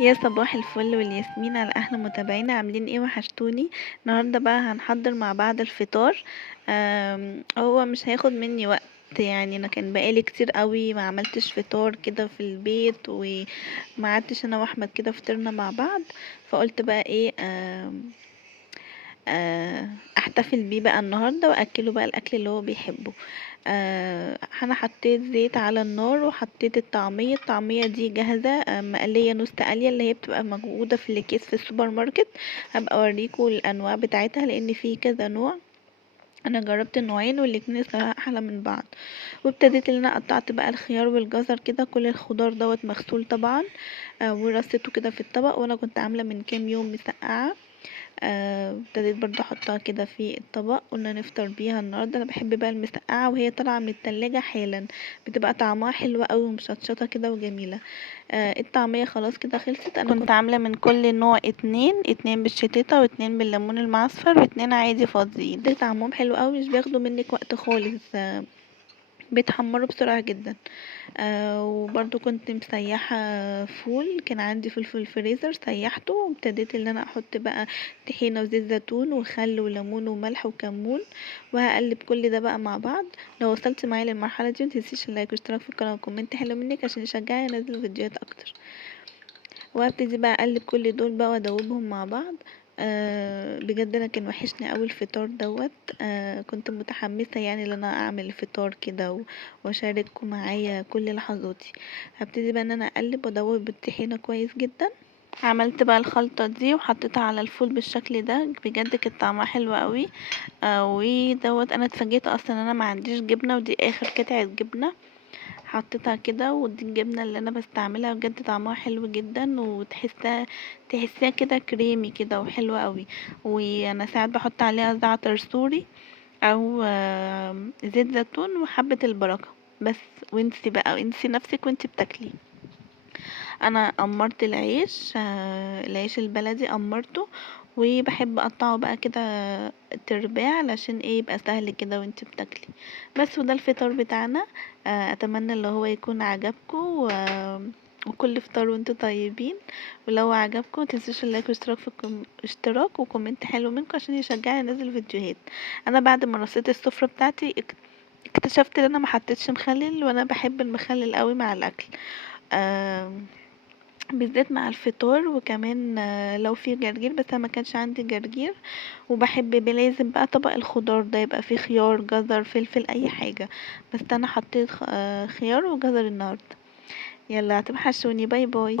يا صباح الفل والياسمين على احلى متابعين، عاملين ايه؟ وحشتوني. النهارده بقى هنحضر مع بعض الفطار. هو مش هياخد مني وقت، يعني انا كان بقالي كتير قوي ما عملتش فطار كده في البيت، وما قعدتش انا واحمد كده فطرنا مع بعض. فقلت بقى ايه، احتفل بيه بقى النهارده واكله بقى الاكل اللي هو بيحبه. انا حطيت زيت على النار وحطيت الطعميه دي جاهزه، مقليه نص قليه، اللي هي بتبقى موجوده في الاكياس في السوبر ماركت. هبقى اوريكم الانواع بتاعتها لان في كذا نوع. انا جربت النوعين والاتنين الصراحه احلى من بعض. وابتديت ان انا قطعت بقى الخيار والجزر كده، كل الخضار دوت مغسول طبعا. ورصيته كده في الطبق، وانا كنت عامله من كام يوم مسقعه. ابتديت برضو احطها كده في الطبق، قلنا نفطر بيها النهارده. انا بحب بقى المسقعه وهي طالعه من التلاجة حالا، بتبقى طعمها حلو قوي ومشطشطه كده وجميله. الطعميه خلاص كده خلصت. انا كنت عامله من كل نوع اتنين بالشتيتا واتنين بالليمون المعصفر واتنين عادي فاضيين، ده طعمهم حلو قوي، مش بياخدوا منك وقت خالص. بيتحمروا بسرعة جدا. وبرضو كنت مسيحة فول، كان عندي فول في الفريزر سيحته، وابتديت ان انا احط بقى طحينة وزيت زيتون وخل وليمون وملح وكمون، وهقلب كل ده بقى مع بعض. لو وصلت معايا للمرحلة دي متنسيش اللايك والاشتراك في القناة وكومنت حلو منك عشان يشجعني انزل فيديوهات اكتر. وابتدي بقى اقلب كل دول بقى وادوبهم مع بعض. بجد انا كان وحشني اوي الفطار دوت. كنت متحمسه يعني ان انا اعمل الفطار كده واشارككم معايا كل لحظاتي. هبتدي بقى ان انا اقلب وادوب بالطحينه كويس جدا. عملت بقى الخلطه دي وحطيتها على الفول بالشكل ده، بجد كانت طعمها حلو قوي. ودوت انا اتفاجئت اصلا ان انا ما عنديش جبنه، ودي اخر قطعه جبنه حطيتها كده. ودي الجبنة اللي انا بستعملها، بجد طعمها حلو جدا، تحسيها كده كريمي كده وحلوة قوي. وانا ساعات بحط عليها زعتر سوري او زيت زيتون وحبة البركة بس. وانسي بقى، انسي نفسك وانتي بتاكلي. انا قمرت العيش، العيش البلدي قمرته، وبحب اقطعه بقى كده ترباع علشان ايه يبقى سهل كده وانتي بتاكلي. بس وده الفطار بتاعنا. اتمنى اللي هو يكون عجبكم وكل فطار وانتوا طيبين. ولو عجبكم متنسوش اللايك والاشتراك اشتراك وكومنت حلو منكم عشان يشجعني انزل فيديوهات. انا بعد ما رصيت السفرة بتاعتي اكتشفت ان انا ما حطيتش مخلل، وانا بحب المخلل قوي مع الاكل. آم، بالذات مع الفطار، وكمان لو في جرجير، بس انا ما كانش عندي جرجير. وبحب لازم بقى طبق الخضار ده يبقى فيه خيار جزر فلفل اي حاجة. بس انا حطيت خيار وجزر النهارده. يلا هتوحشوني، باي باي.